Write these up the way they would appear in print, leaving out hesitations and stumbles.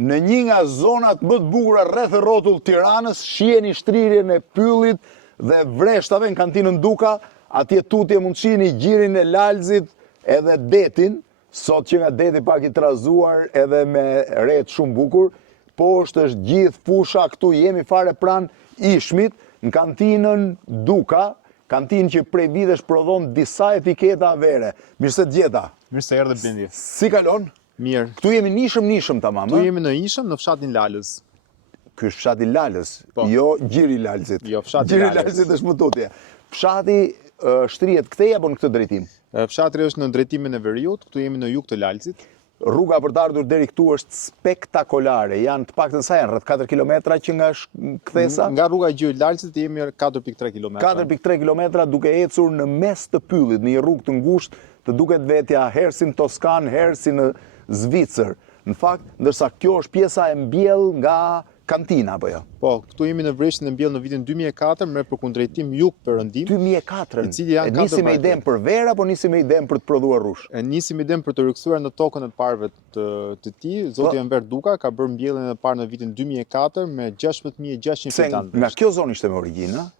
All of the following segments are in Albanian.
Në një nga zonat më të bukura rreth rrotull Tiranës, shiheni shtrirjen e pyllit dhe vreshtave në kantinën Duka, atje tutje mund shihni gjirin e Lalzit edhe detin, sot që nga deti pak i trazuar edhe me ret shumë bukur, poshtë është gjithë fusha, këtu jemi fare pranë Ishmit, në kantinën Duka, kantinë që prej vitesh prodhon disa etiketa vere. Mirë se gjeta. Mirë se erdhe Blendi. Si kalon? Mirë. Këtu jemi nishëm tamam. Këtu jemi në Ishëm, në fshatin Lalës. Ky është fshati Lalës, Po. jo gjiri Lalësit. Jo, fshati Gjiri Lalës. Lalësit është më tutje. Fshati shtrihet këtej apo në këtë drejtim? Fshatri është në drejtimin e veriut, këtu jemi në jug të Lalësit. Rruga për të ardhur deri këtu është spektakolare. Janë të paktën sa janë, rreth 4 kilometra që nga kthesa? Nga rruga e gjirit Lalësit jemi 4.3 km. 4.3 kilometra duke ecur në mes të pyllit, në një rrugë të ngushtë, të duket vetja herë si në Toskan, herë si në Zvicër. Në fakt, ndërsa kjo është pjesa e mbjell nga kantina, apo jo? Po, këtu jemi në vreshtin e mbjell në vitin 2004 me përkundrejtim jug-perëndim. 2004. I cili janë nisi me idem për verë apo nisi me idem për të prodhuar rush? Nisi me idem për të rikthyer në tokën e parëve të tij. Zoti Enver Duka ka bërë mbjelljen e parë në vitin 2004 me 16.600 fitan. Nga kjo zonë ishte me origjinë,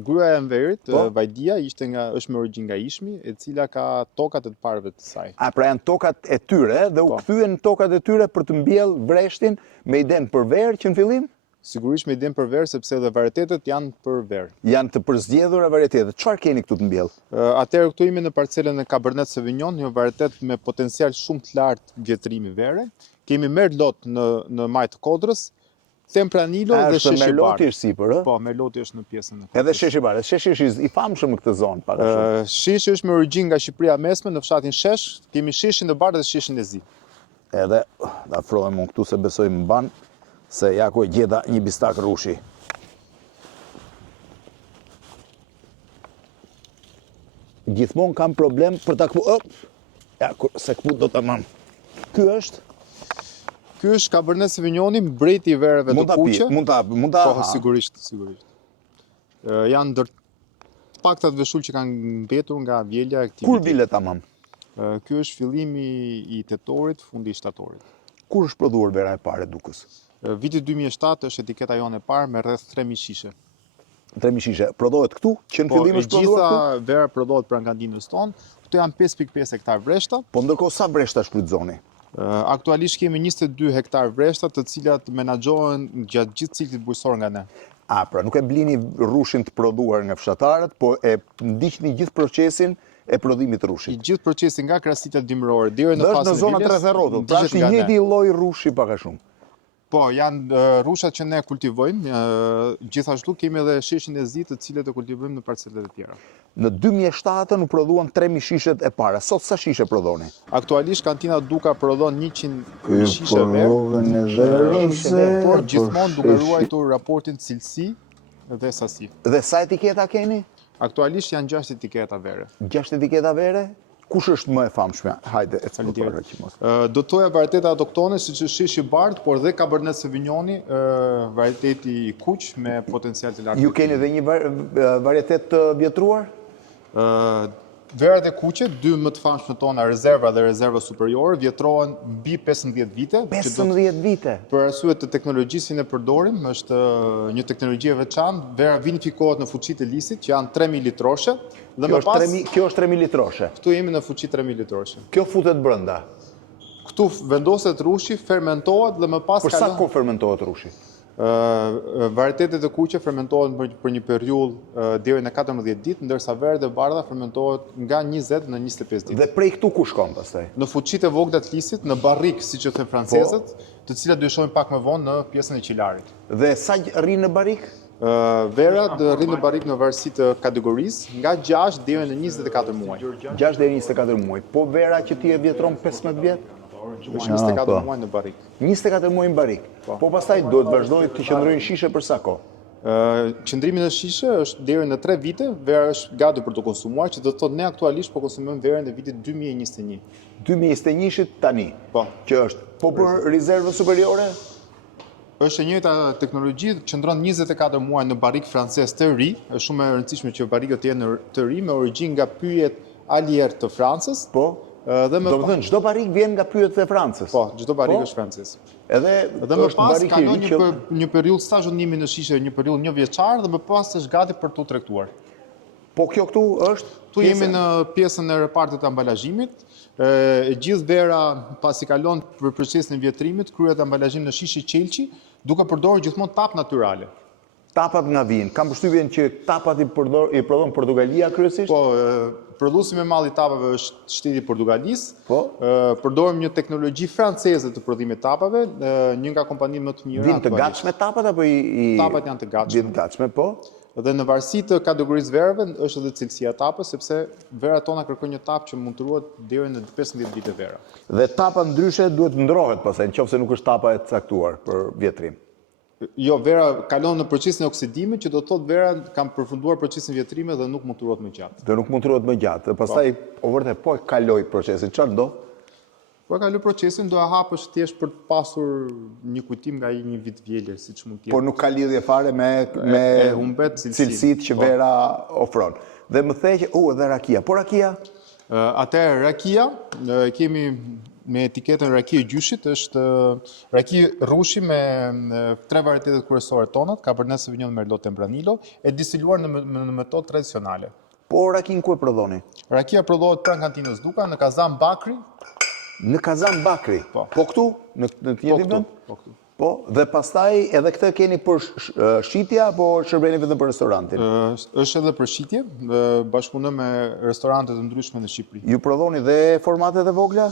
Gruaja e Enverit, Vajdia, është me origjinë nga Ishmi, e cila ka tokat e të parëve të saj. Pra janë tokat e tyre dhe u kthyen tokat e tyre për të mbjell vreshtin me idenë për verë që në fillim? Sigurisht me idenë për verë, sepse edhe varietetet janë për verë. Janë të përzgjedhura varietetet. Çfarë keni këtu të mbjell? Atëherë këtu jemi në parcelën e Cabernet Sauvignon, një varietet me potencial shumë të lartë vjetrimi vere. Kemi Merlot në maj të Kodrës, Tempranillo dhe Sheshi Bar. Merloti është sipër, ë? Po, Merloti është në pjesën e Edhe Sheshi Bar. Sheshi është i famshëm në këtë zonë, pak a shumë. Sheshi është me origjinë nga Shqipëria mesme, në fshatin Shesh, kemi Sheshin e Bardhë dhe Sheshin e Zi. Edhe da afrohem unë këtu se besoj më ban, se ja ku e gjeta një bistak rushi. Gjithmonë kam problem për ta ja, se këpu do ta mam. Ky është? Ky është Cabernet Sauvignoni, mbreti i vereve të kuqe. Mund ta. Po, sigurisht. Janë paktat veshull që kanë mbetur nga vjelja e këtij. Kur bile tamam? Ky është fillimi i tetorit, fundi i shtatorit. Kur është prodhuar vera e parë e Dukës? Viti 2007 është etiketa jonë e parë me rreth 3000 shishe. 3000 shishe. Prodhohet këtu? Që në fillim është prodhuar këtu? Gjitha vera prodhohet pranë kantinës tonë. Këtu janë 5.5 hektar vreshta. Po ndërkohë sa vreshta shfrytëzoni? Aktualisht kemi 22 hektar vreshta të cilat menaxhohen gjatë gjithë ciklit bujqësor nga ne. Pra nuk e blini rushin të prodhuar nga fshatarët, po e ndiqni gjithë procesin e prodhimit të rushit. Gjithë procesi nga krasitja dimërore deri në Dhe fazën e është në zonat rreth rrotull. Pra është një njëjti lloj rushi pak a shumë. Po, janë rushat që ne kultivojmë, gjithashtu kemi edhe Sheshin e Zi të cilët e kultivojmë në parcelet e tjera. Në 2007 u prodhuan 3000 shishet e para. Sot sa shishe prodhoni? Aktualisht kantina Duka prodhon 100 shishe verë, por gjithmonë duke ruajtur raportin cilësi dhe sasi. Dhe sa etiketa keni? Aktualisht janë 6 etiketa vere. 6 etiketa vere? Kush është më e famshme? Hajde, e caktuar që mos. Do të thoja varieteta autoktone, siç është Sheshi Bardhë, por dhe Cabernet Sauvignoni, varieteti i kuq me potencial të lartë. Ju keni edhe një varietet të vjetruar? Verat e kuqe, dy më të famshme tona, rezerva dhe rezerva superiore, vjetrohen mbi 15 vite. 15 vite? Për arsye të teknologjisë që ne përdorim, është një teknologji e veçantë, vera vinifikohet në fuqitë e lisit, që janë 3000 litroshe. Kjo është 3000 litroshe? Këtu jemi në fuqi 3000 litroshe. Kjo futet brenda? Këtu vendoset rushi, fermentohet dhe më pas kalon... Për sa kohë fermentohet rushi? Varietetet e kuqe fermentohen për një periudhë deri në 14 ditë, ndërsa verët e bardha fermentohet nga 20 në 25 ditë. Dhe prej këtu ku shkon pastaj? Në fuqitë e vogla të lisit, në barrik, siç e thënë francezët, të cilat do shohim pak më vonë në pjesën e qilarit. Dhe sa rrin në barrik? Verat rrin në barrik në varësi të kategorisë, nga 6 deri në 24 muaj. 6 deri në 24 muaj. Po vera që ti e vjetron 15 vjet? Është 24 muaj në barik. 24 muaj në barik. Po pastaj duhet vazhdojnë të qëndrojnë shishe për sa kohë? Qëndrimi në shishe është deri në 3 vite, vera është gati për të konsumuar, që do të thotë ne aktualisht po konsumojmë verën e vitit 2021. 2021-shit tani? Po. Që është po për rezervë superiore? Është e njëjta teknologji, qëndron 24 muaj në barik francez të ri, është shumë e rëndësishme që barikët jenë të ri me origjinë nga pyjet Alier të Francës, Dhe Do të thënë, çdo barik vjen nga pyetët e Francës. Po, çdo barik është francez. Edhe Dhe më është pas barik i kalon ri që një periudhë stazhonimi në shishe, një periudhë 1 vjeçar dhe më pas është gati për tu tregtuar. po kjo këtu është Tu jemi në pjesën e repartit të ambalazhimit. E gjithë vera pasi kalon për procesin e vjetrimit, kryet ambalazhim në shishe qelçi, duke përdorur gjithmonë tap natyrale. tapat nga vinë. Kam përshtypjen që tapat i prodhon Portugalia kryesisht. Po, prodhuesi me mall i tapave është shteti i Portugalisë. Po. Përdorim një teknologji franceze të prodhimit tapave, një nga kompanitë më të mira. Vinë të gatshme tapat apo Tapat janë të gatshme. Vinë të gatshme, po. Dhe në varësi të kategorisë verave është edhe cilësia e tapës, sepse verat tona kërkojnë një tapë që mund të ruhet deri në 15 vite vera. Dhe tapa ndryshe duhet ndrohet pastaj, nëse nuk është tapa e caktuar për vjetrim. Jo, vera kalon në procesin e oksidimit, që do të thotë vera kanë përfunduar procesin e vjetrimit dhe nuk mund të ruhet më gjatë. Dhe nuk mund të ruhet më gjatë. Pastaj vërtet po e kaloj procesin. Çfarë do? Po e kaloj procesin, do e hapësh thjesht për të pasur një kujtim nga një vit vjelër, siç mund të jetë. Po nuk ka lidhje fare me humbet cilësitë që vera ofron. Dhe më the që edhe rakia. Po rakia? Atëherë rakia, kemi me etiketën raki e gjyshit, është raki rrushi me 3 varietetet kryesore tonat, Cabernet Sauvignon, Merlot, Tempranillo, e distiluar në metodë tradicionale. Po rakin ku e prodhoni? Rakia prodhohet pranë kantinës Duka, në Kazan Bakri. Në Kazan Bakri? Po. Po këtu? Në të njëjtin vend? Po këtu. Po, dhe pastaj edhe këtë keni për shitja, apo shërbeni vetëm për restorantin? Është edhe për shitje, bashkëpunim me restorante të ndryshme në Shqipëri. Ju prodhoni dhe formatet e vogla?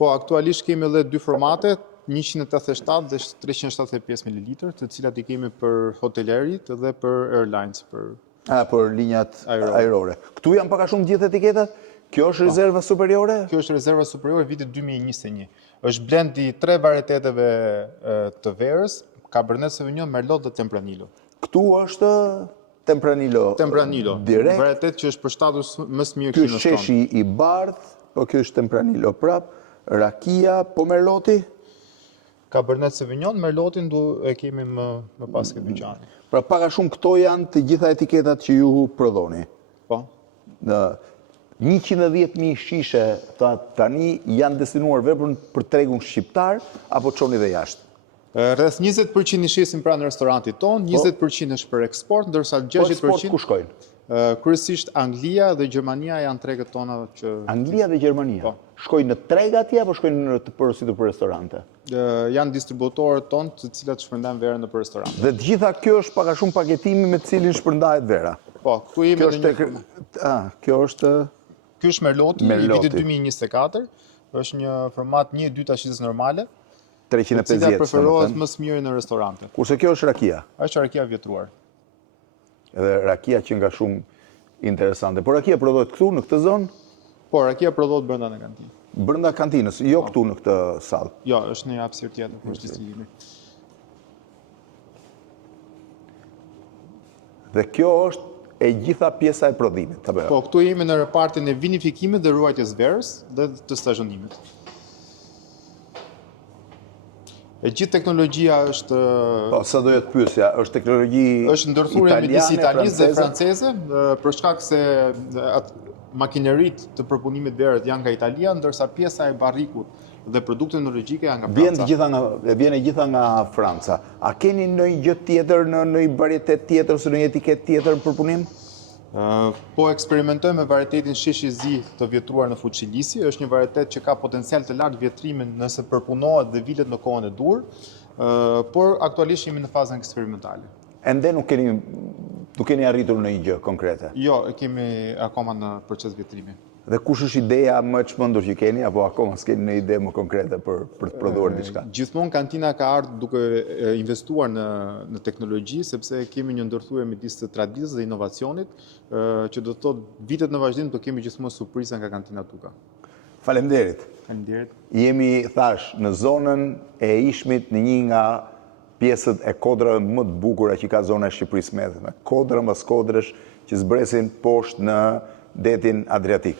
Po, aktualisht kemi edhe 2 formate, 187 dhe 375 ml, të cilat i kemi për hotelerit dhe për airlines. Për linjat ajrore. Këtu janë pak a shumë gjithë etiketat? Kjo është rezerva superiore? Kjo është rezerva superiore vitit 2021. Është blend i 3 varieteteve të verës, Cabernet Sauvignon, Merlot dhe Tempranillo. Këtu është Tempranillo. Tempranillo, direkt. varietet që është përshtatur më së miri Ky kinës është sheshi i bardh, po ky është Tempranillo prap. Rakia, po Merloti? Cabernet Sauvignon, Merlotin e kemi më pas ke dyqani. Pra pak a shumë këto janë të gjitha etiketat që ju prodhoni. Po. 110.000 shishe tani janë destinuar vetëm për tregun shqiptar, apo çoni dhe jashtë? Rreth 20% i shesim pranë restorantit ton, 20% është për eksport, ndërsa 60% Po eksport ku shkojnë? Kryesisht Anglia dhe Gjermania janë tregat tona që... Anglia dhe Gjermania? Po. Shkojnë në treg atje, apo shkojnë të porositur për restorante? Janë distributorët tonë të cilat shpërndajnë verën në për restorante. Dhe gjitha kjo është pak a shumë paketimi me cilin shpërndahet vera? Po, ku jemi në një... Kjo është... Ky është Merloti, i vitit 2024, është një format 1/2 tashizës normale, 350, cila preferohet më së miri në restorante. Kurse kjo është rakia? Është rakia vjetruar. Edhe rakia që nga shumë interesante. Por rakia prodhohet këtu, në këtë zonë? Po, rakia prodhohet brenda në kantinë. Brenda kantinës, jo këtu në këtë sallë? Jo, është një hapësirë tjetër për distilimi. Dhe kjo është e gjitha pjesa e prodhimit. Po, këtu jemi në repartin e vinifikimit dhe ruajtjes verës dhe të stazhonimit. E gjithë teknologjia është... Po, sa do jetë pyesja, është teknologji italiane, është ndërthurje midis italisë dhe franceze, për shkak se makinerit të përpunimit verët janë nga Italia, ndërsa pjesa e barrikut dhe produkte teknologjike janë nga Franca. Vjen e gjitha nga Franca. A keni ndonjë gjë tjetër, në ndonjë varietet tjetër ose ndonjë etiket tjetër në përpunim? Po eksperimentojmë me varietetin sheshi zi të vjetruar në fuçilisi, është një varietet që ka potencial të lartë vjetrimin nëse përpunohet dhe vilet në kohën e dur, por aktualisht jemi në fazën eksperimentale. Ende nuk keni arritur në një gjë konkrete? Jo, kemi akoma në proces vjetrimi. Dhe kush është ideja më e çmendur që keni, apo akoma s'keni në ide më konkrete për të prodhuar diçka? Gjithmonë kantina ka ardhur duke investuar në teknologji, sepse kemi një ndërthurje midis të traditës dhe inovacionit, që do të thotë vitet në vazhdim do kemi gjithmonë surpriza nga kantina Duka. Faleminderit. Faleminderit. Jemi, thash, në zonën e Ishmit, në një nga pjesët e kodrave më të bukura që ka zona e Shqipërisë Medhe, me kodra mbas kodrash që zbresin poshtë në detin Adriatik.